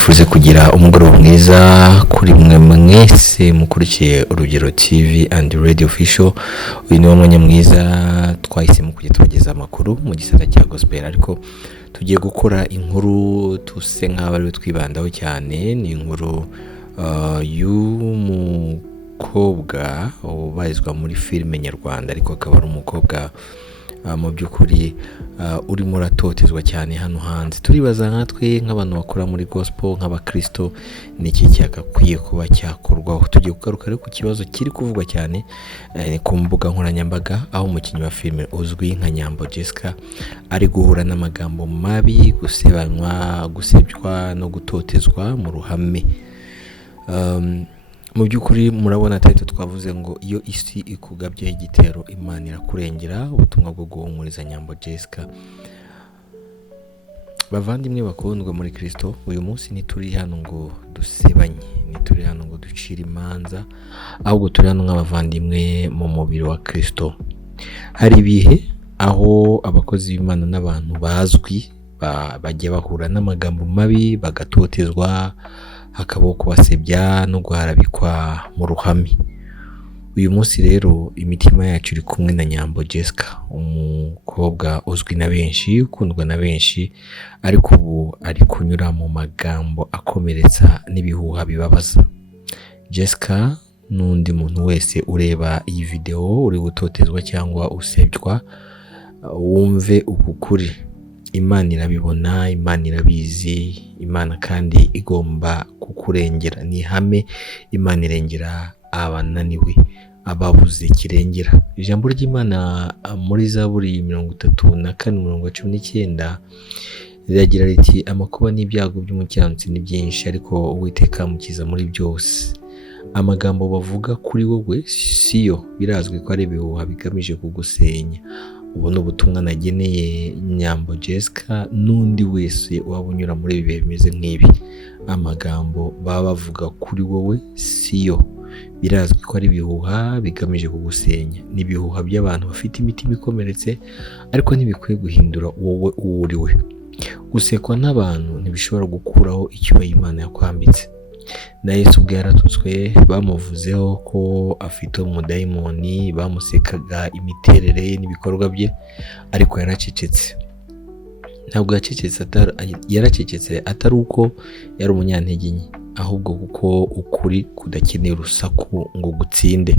mbifurize kugira umugoroba mwiza kuri mwe mwese mukurikiye Urugero TV and Radio Official. Uyu ni umwanya mwiza twahisemo kujya tubageza amakuru mu gisata cya gospel, ariko tugiye gukora inkuru tuse nk'abari twibandaho cyane. Ni inkuru y'umukobwa ubarizwa muri filime nyarwanda, ariko akaba ari umukobwa mu by'ukuri urimo uratotezwa cyane hano hanze. Turibaza nkatwe nk'abantu bakora muri gospel nk'abakristo, niki cyagakwiye kuba cyakorwaho. Tugiye kugaruka rero ku kibazo kiri kuvugwa cyane ku mbuga nkoranyambaga, aho umukinnyi wa filime uzwi nka Nyambo Jessica ari guhura n'amagambo mabi, gusebywa no gutotezwa mu ruhame. Mu by'ukuri murabona atari twavuze ngo iyo isi ikugabyeho igitero Imana irakurengera. Ubutumwa bwo guhumuriza Nyambo Jessica. Bavandimwe bakundwa muri Kristo, uyu munsi ntituri hano ngo dusebanye, ntituri hano ngo ducire imanza, ahubwo turi hano nk'abavandimwe mu mubiri wa Kristo. Hari ibihe aho abakozi b'Imana n'abantu bazwi bajya bahura n'amagambo mabi, bagatotezwa, hakabaho kubasebya no guharabikwa mu ruhame. Uyu munsi rero imitima yacu iri kumwe na Nyambo Jessica, umukobwa uzwi na benshi, ukundwa na benshi, ariko ubu ari kunyura mu magambo akomeretsa n'ibihuha bibabaza. Jessica n'undi muntu wese ureba iyi video uri gutotezwa cyangwa usebywa, wumve uku kuri. Imana irabibona, Imana irabizi, Imana kandi igomba kukurengera. Ni ihame, Imana irengera abananiwe, ababuze kirengera. Ijambo ry'Imana muri Zaburi 34:19 riragira riti, amakuba n'ibyago by'umukiranutsi ni byinshi, ariko Uwiteka amukiza muri byose. Amagambo bavuga kuri wowe siyo, birazwi ko ari ibihuha bigamije kugusenya. Ubu ni ubutumwa nageneye Nyambo Jessica n'undi wese waba unyura muri ibi bihe bimeze nk'ibi. Amagambo baba bavuga kuri wowe siyo, birazwi ko ari ibihuha bigamije kugusenya. Ni ibihuha by'abantu bafite imitima ikomeretse, ariko ntibikwiye guhindura wowe uwo uri we. Gusekwa n'abantu ntibishobora gukuraho icyubahiro Imana yakwambitse. Na Yesu ubwo yaratutswe, bamuvuzeho ko afite umudayimoni, bamusekaga imiterere ye n'ibikorwa bye, ariko yaracecetse. Ntabwo yaracecetse atari uko yari umunyantege nke, ahubwo kuko ukuri kudakeneye urusaku ngo gutsinde.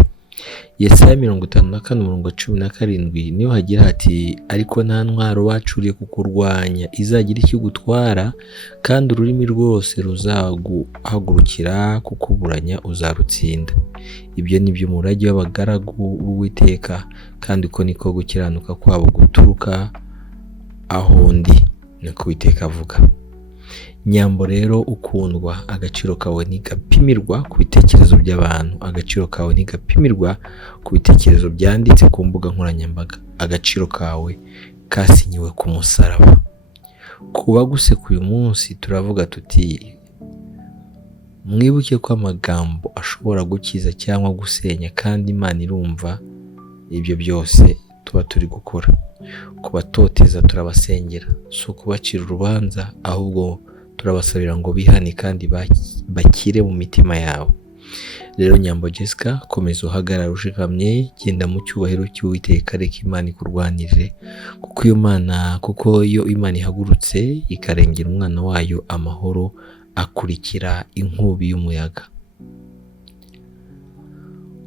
Yesaya 55:17 niyo hagira hati, ariko nta ntwaro bacuriye kukurwanya izagira icyo gutwara, kandi ururimi rwose ruzaguhagurukira kukuburanya uzarutsinda. Ibyo ni byo umurage w'abagaragu b'Uwiteka, kandi uko niko gukiranuka kwabo guturuka aho ndi, niko Uwiteka avuga. Nyambo rero ukundwa, agaciro kawe ntigapimirwa ku bitekerezo by'abantu, agaciro kawe ntigapimirwa ku bitekerezo byanditse ku mbuga nkoranyambaga. Agaciro kawe kasinyiwe ku musaraba. Kuba guseka uyu munsi turavuga tuti, mwibuke ko amagambo ashobora gukiza cyangwa gusenya, kandi Imana irumva ibyo byose tuba turi gukora. Kubatoteza turabasengera, si ukubacira urubanza, ahubwo turabasabira ngo bihane kandi bakire mu mitima yabo. Rero Nyambo Jessica, komeza uhagarara ushikamye, genda mu cyubahiro cy'Uwiteka, reka Imana ikurwanirire, kuko iyo Imana ihagurutse ikarengera umwana wayo, amahoro akurikira inkubi y'umuyaga.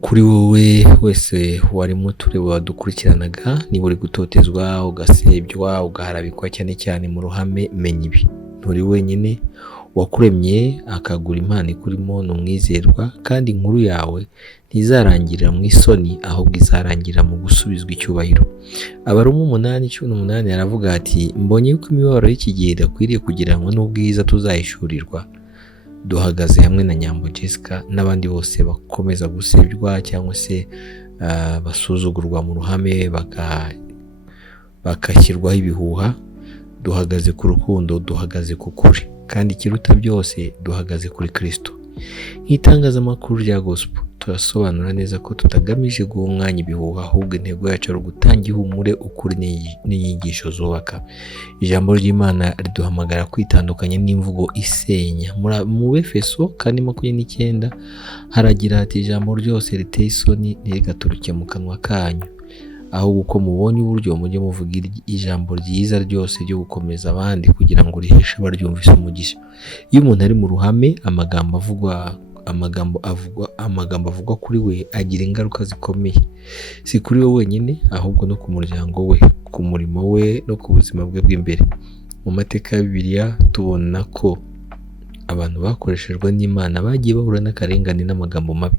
Kuri wowe wese warimo tureba wadukurikiranaga, niba uri gutotezwa, ugasebywa, ugaharabikwa cyane cyane mu ruhame, menya ibi: nturi wenyine. Wakuremye akagura Imana ikurimo ni umwizerwa, kandi inkuru yawe ntizarangirira mu isoni, ahubwo izarangirira mu gusubizwa icyubahiro. Abaroma 8:18 aravuga ati, mbonye ko imibabaro y'iki gihe idakwiriye kugira ngo n'ubwiza tuzahishurirwa. Duhagaze hamwe na Nyambo Jessica n'abandi bose bakomeza gusebywa cyangwa se basuzugurwa mu ruhame, bakashyirwaho ibihuha. Duhagaze ku rukundo, duhagaze ku kuri, kandi ikiruta byose duhagaze kuri Kristo. Nk'itangazamakuru rya gospel turasobanura neza ko tutagamije guha umwanya ibihuha, ahubwo intego yacu ari ugutanga ihumure, ukuri n'inyigisho zubaka. Ijambo ry'Imana riduhamagara kwitandukanya n'imvugo isenya. Mu Befeso 4:29 haragira hati, ijambo ryose riteye isoni ntirigaturuke mu kanwa kanyu, ahubwo uko mubonye uburyo mujye muvuga ijambo ryiza ryose ryo gukomeza abandi, kugira ngo riheshe abaryumvise umugisha. Iyo umuntu ari mu ruhame, amagambo avugwa kuri we agira ingaruka zikomeye, si kuri we wenyine, ahubwo no ku muryango we, ku murimo we no ku buzima bwe bw'imbere. Mu mateka ya Bibiliya tubona ko abantu bakoreshejwe n'Imana bagiye bahura n'akarengane n'amagambo mabi.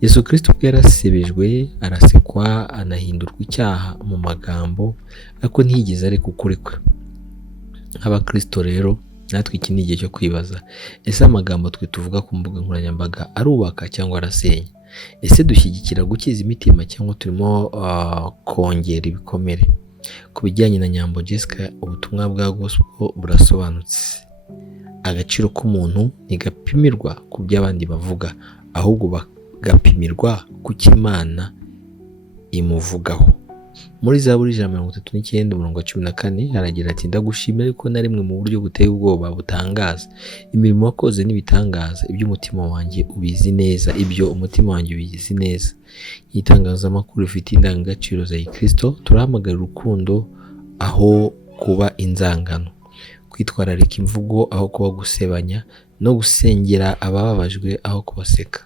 Yesu Kristo ubwo yarasebejwe, arasekwa, anahindurwa icyaha mu magambo, ariko ntiyigeze areka ukuri kwe. Nk'abakristo rero, natwe iki ni igihe cyo kwibaza, ese amagambo twe tuvuga ku mbuga nkoranyambaga arubaka cyangwa arasenya? Ese dushyigikira gukiza imitima cyangwa turimo kongera ibikomere? Ku bijyanye na Nyambo Jessica, ubutumwa bwa gospel burasobanutse. Agaciro k'umuntu ntigapimirwa ku byo abandi bavuga, ahubwo bagapimirwa ku cyo Imana imuvugaho. Muri Zaburi 39:14 haragira ati, ndagushimira ariko na rimwe mu buryo buteye ubwoba butangaza. Imirimo wakoze n'ibitangaza, ibyo umutima wanjye ubizi neza, Itangazamakuru rifite indangagaciro za Kristo, turahamagarira urukundo aho kuba inzangano, kwitwararika imvugo aho kuba gusebanya, no gusengera abababajwe aho kubaseka.